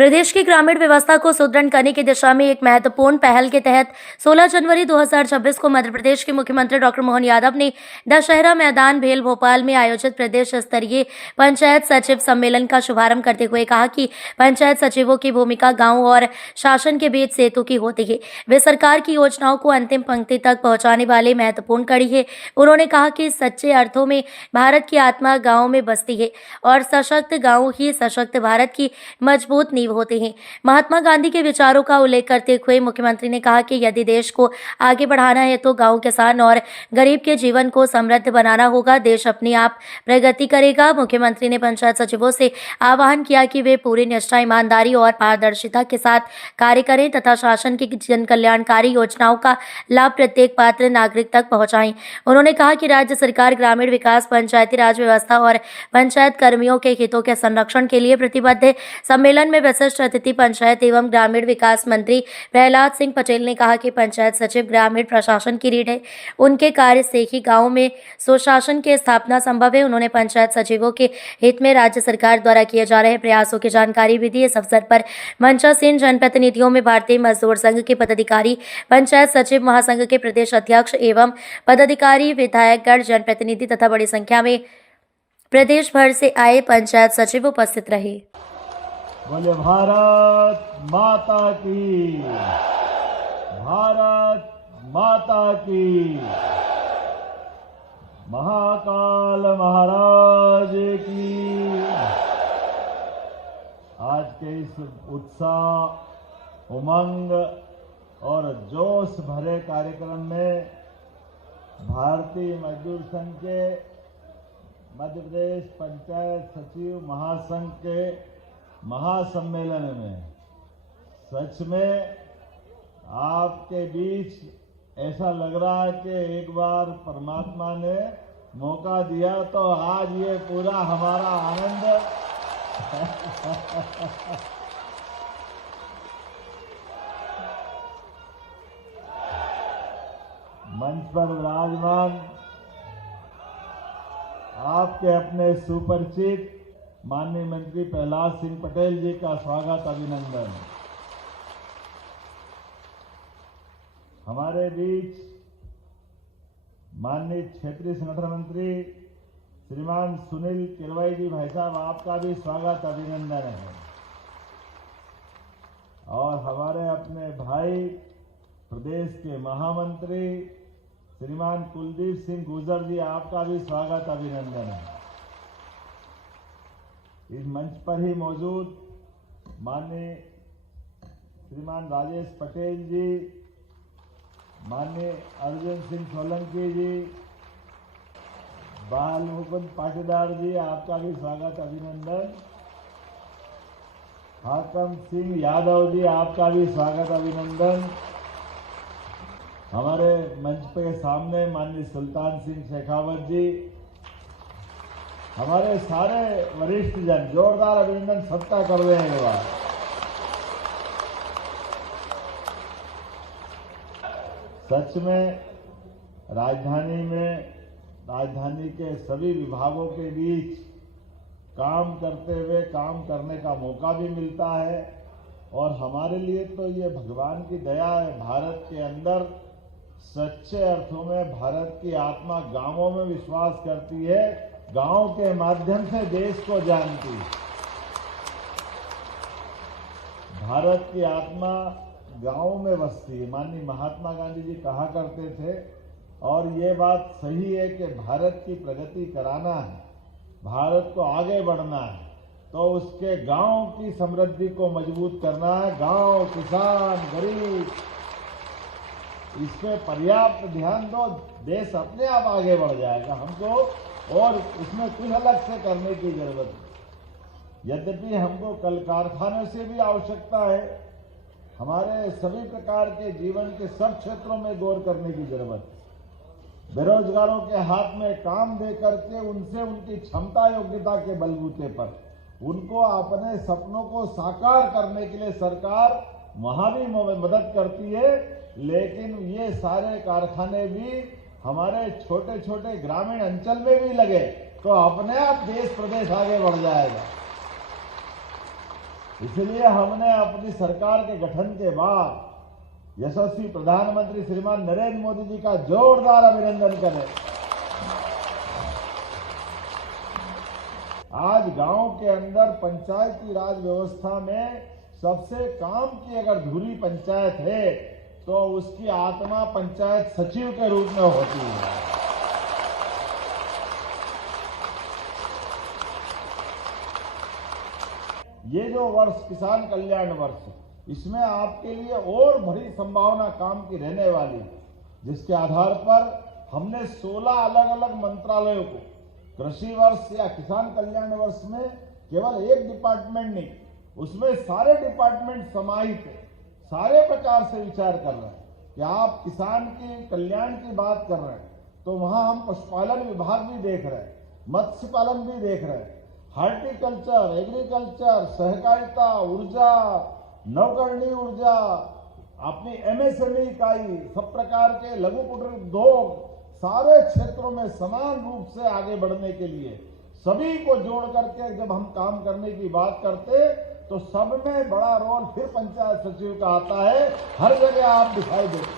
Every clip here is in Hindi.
प्रदेश की ग्रामीण व्यवस्था को सुदृढ़ करने की दिशा में एक महत्वपूर्ण पहल के तहत 16 जनवरी 2026 को मध्य प्रदेश के मुख्यमंत्री डॉक्टर मोहन यादव ने दशहरा मैदान भेल भोपाल में आयोजित प्रदेश स्तरीय पंचायत सचिव सम्मेलन का शुभारंभ करते हुए कहा कि पंचायत सचिवों की भूमिका गांव और शासन के बीच सेतु की होती है। वे सरकार की योजनाओं को अंतिम पंक्ति तक पहुंचाने वाले महत्वपूर्ण कड़ी है। उन्होंने कहा कि सच्चे अर्थों में भारत की आत्मा गाँव में बसती है और सशक्त गाँव ही सशक्त भारत की मजबूत नींव होते हैं। महात्मा गांधी के विचारों का उल्लेख करते हुए मुख्यमंत्री ने कहा कि यदि देश को आगे बढ़ाना है तो गांव, किसान और गरीब के जीवन को समृद्ध बनाना होगा। देश अपने आप प्रगति करेगा। मुख्यमंत्री ने पंचायत सचिवों से आह्वान किया कि वे पूरी निष्ठा, ईमानदारी और पारदर्शिता के साथ कार्य करें तथा शासन की जन कल्याणकारी योजनाओं का लाभ प्रत्येक पात्र नागरिक तक पहुंचाएं। उन्होंने कहा कि राज्य सरकार ग्रामीण विकास, पंचायती राज व्यवस्था और पंचायत कर्मियों के हितों के संरक्षण के लिए प्रतिबद्ध है। सम्मेलन में विशिष्ट अतिथि पंचायत एवं ग्रामीण विकास मंत्री प्रहलाद सिंह पटेल ने कहा कि पंचायत सचिव ग्रामीण प्रशासन की रीढ़ है। उनके कार्य से ही गाँव में सुशासन की स्थापना संभव है। उन्होंने पंचायत सचिवों के हित में राज्य सरकार द्वारा किए जा रहे प्रयासों की जानकारी भी दी। इस अवसर पर मंचासीन जनप्रतिनिधियों में भारतीय मजदूर संघ के पदाधिकारी, पंचायत सचिव महासंघ के प्रदेश अध्यक्ष एवं पदाधिकारी, विधायकगण, जनप्रतिनिधि तथा बड़ी संख्या में प्रदेश भर से आए पंचायत सचिव उपस्थित रहे। बोले भारत माता की, भारत माता की, महाकाल महाराज की। आज के इस उत्साह, उमंग और जोश भरे कार्यक्रम में भारतीय मजदूर संघ के मध्य प्रदेश पंचायत सचिव महासंघ के महासम्मेलन में सच में आपके बीच ऐसा लग रहा है कि एक बार परमात्मा ने मौका दिया तो आज ये पूरा हमारा आनंद मंच पर विराजमान आपके अपने सुपरिचित माननीय मंत्री प्रहलाद सिंह पटेल जी का स्वागत, अभिनंदन। हमारे बीच माननीय क्षेत्रीय संगठन मंत्री श्रीमान सुनील किरवाई जी, भाई साहब आपका भी स्वागत, अभिनंदन है। और हमारे अपने भाई प्रदेश के महामंत्री श्रीमान कुलदीप सिंह गुर्जर जी, आपका भी स्वागत, अभिनंदन है। इस मंच पर ही मौजूद माननीय श्रीमान राजेश पटेल जी, माननीय अर्जुन सिंह सोलंकी जी, बाल मुकुंद पाटीदार जी, आपका भी स्वागत, अभिनंदन। हाकम सिंह यादव जी, आपका भी स्वागत, अभिनंदन। हमारे मंच के सामने माननीय सुल्तान सिंह शेखावत जी, हमारे सारे वरिष्ठ जन, जोरदार अभिनंदन सबका कर रहे हैं। बात सच में राजधानी के सभी विभागों के बीच काम करते हुए काम करने का मौका भी मिलता है और हमारे लिए तो ये भगवान की दया है। भारत के अंदर सच्चे अर्थों में भारत की आत्मा गांवों में विश्वास करती है, गांव के माध्यम से देश को जानती है। भारत की आत्मा गांव में बसती है। माननीय महात्मा गांधी जी कहा करते थे और ये बात सही है कि भारत की प्रगति कराना है, भारत को आगे बढ़ना है तो उसके गांव की समृद्धि को मजबूत करना है। गांव, किसान, गरीब, इसमें पर्याप्त ध्यान दो, देश अपने आप आगे बढ़ जाएगा। हमको और उसमें कुछ अलग से करने की जरूरत है। यद्यपि हमको कल कारखानों से भी आवश्यकता है, हमारे सभी प्रकार के जीवन के सब क्षेत्रों में गौर करने की जरूरत है। बेरोजगारों के हाथ में काम दे करके उनसे उनकी क्षमता, योग्यता के बलबूते पर उनको अपने सपनों को साकार करने के लिए सरकार वहां भी मदद करती है। लेकिन ये सारे कारखाने भी हमारे छोटे छोटे ग्रामीण अंचल में भी लगे तो अपने आप देश प्रदेश आगे बढ़ जाएगा। इसलिए हमने अपनी सरकार के गठन के बाद यशस्वी प्रधानमंत्री श्रीमान नरेंद्र मोदी जी का जोरदार अभिनंदन करें। आज गांव के अंदर पंचायती राज व्यवस्था में सबसे काम की अगर धुरी पंचायत है तो उसकी आत्मा पंचायत सचिव के रूप में होती है। ये जो वर्ष किसान कल्याण वर्ष, इसमें आपके लिए और बड़ी संभावना काम की रहने वाली, जिसके आधार पर हमने 16 अलग अलग मंत्रालयों को कृषि वर्ष या किसान कल्याण वर्ष में केवल एक डिपार्टमेंट नहीं, उसमें सारे डिपार्टमेंट समाहित है, सारे प्रकार से विचार कर रहे हैं कि आप किसान की कल्याण की बात कर रहे हैं तो वहां हम पशुपालन विभाग भी देख रहे हैं, मत्स्य पालन भी देख रहे हैं, हार्टिकल्चर, एग्रीकल्चर, सहकारिता, ऊर्जा, नवकरणीय ऊर्जा, अपनी एमएसएमई इकाई, सब प्रकार के लघु कुटीर उद्योग, सारे क्षेत्रों में समान रूप से आगे बढ़ने के लिए सभी को जोड़ करके जब हम काम करने की बात करते तो सब में बड़ा रोल फिर पंचायत सचिव का आता है। हर जगह आप दिखाई देते।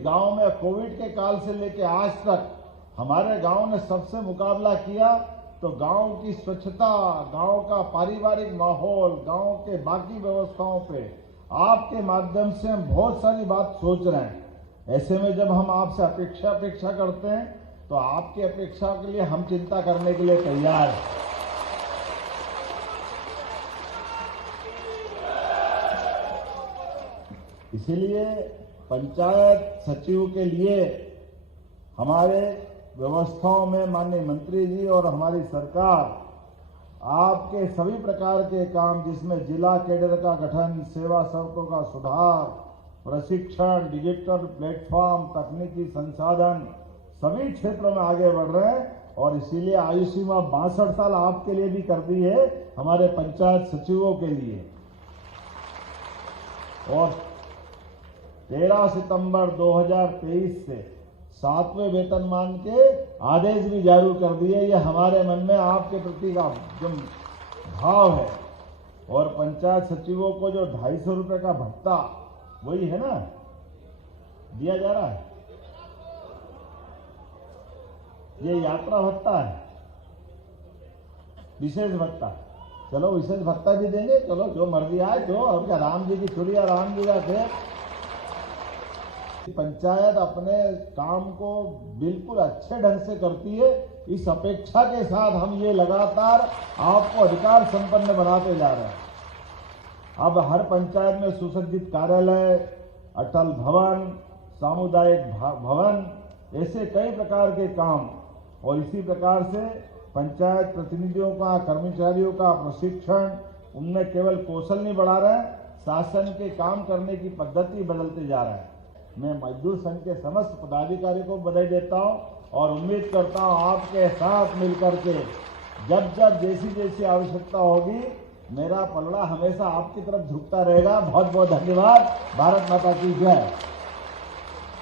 गांव में कोविड के काल से लेकर आज तक हमारे गांव ने सबसे मुकाबला किया तो गांव की स्वच्छता, गांव का पारिवारिक माहौल, गांव के बाकी व्यवस्थाओं पे आपके माध्यम से हम बहुत सारी बात सोच रहे हैं। ऐसे में जब हम आपसे अपेक्षा करते हैं तो आपकी अपेक्षा के लिए हम चिंता करने के लिए तैयार हैं। इसीलिए पंचायत सचिव के लिए हमारे व्यवस्थाओं में माननीय मंत्री जी और हमारी सरकार आपके सभी प्रकार के काम, जिसमें जिला कैडर का गठन, सेवा शर्तों का सुधार, प्रशिक्षण, डिजिटल प्लेटफॉर्म, तकनीकी संसाधन, सभी क्षेत्रों में आगे बढ़ रहे हैं। और इसीलिए आयु सीमा 62 साल आपके लिए भी कर दी है, हमारे पंचायत सचिवों के लिए। और 13 सितंबर 2023 से 7वें वेतनमान के आदेश भी जारी कर दिए। ये हमारे मन में आपके प्रति का जो भाव है। और पंचायत सचिवों को जो 250 रुपए का भत्ता, वही है ना, दिया जा रहा है, ये यात्रा भत्ता है, विशेष भत्ता। चलो विशेष भत्ता भी देंगे, चलो जो मर्जी आए, जो अब क्या राम जी की चुड़िया राम जी का थे। पंचायत अपने काम को बिल्कुल अच्छे ढंग से करती है। इस अपेक्षा के साथ हम ये लगातार आपको अधिकार संपन्न बनाते जा रहे हैं। अब हर पंचायत में सुसज्जित कार्यालय, अटल भवन, सामुदायिक भवन, ऐसे कई प्रकार के काम। और इसी प्रकार से पंचायत प्रतिनिधियों का, कर्मचारियों का प्रशिक्षण, उनमें केवल कौशल नहीं बढ़ा रहे हैं, शासन के काम करने की पद्धति बदलते जा रहे हैं। मैं मजदूर संघ के समस्त पदाधिकारियों को बधाई देता हूं और उम्मीद करता हूं आपके साथ मिलकर के जब जैसी जैसी आवश्यकता होगी, मेरा पलड़ा हमेशा आपकी तरफ झुकता रहेगा। बहुत बहुत धन्यवाद। भारत माता की जय।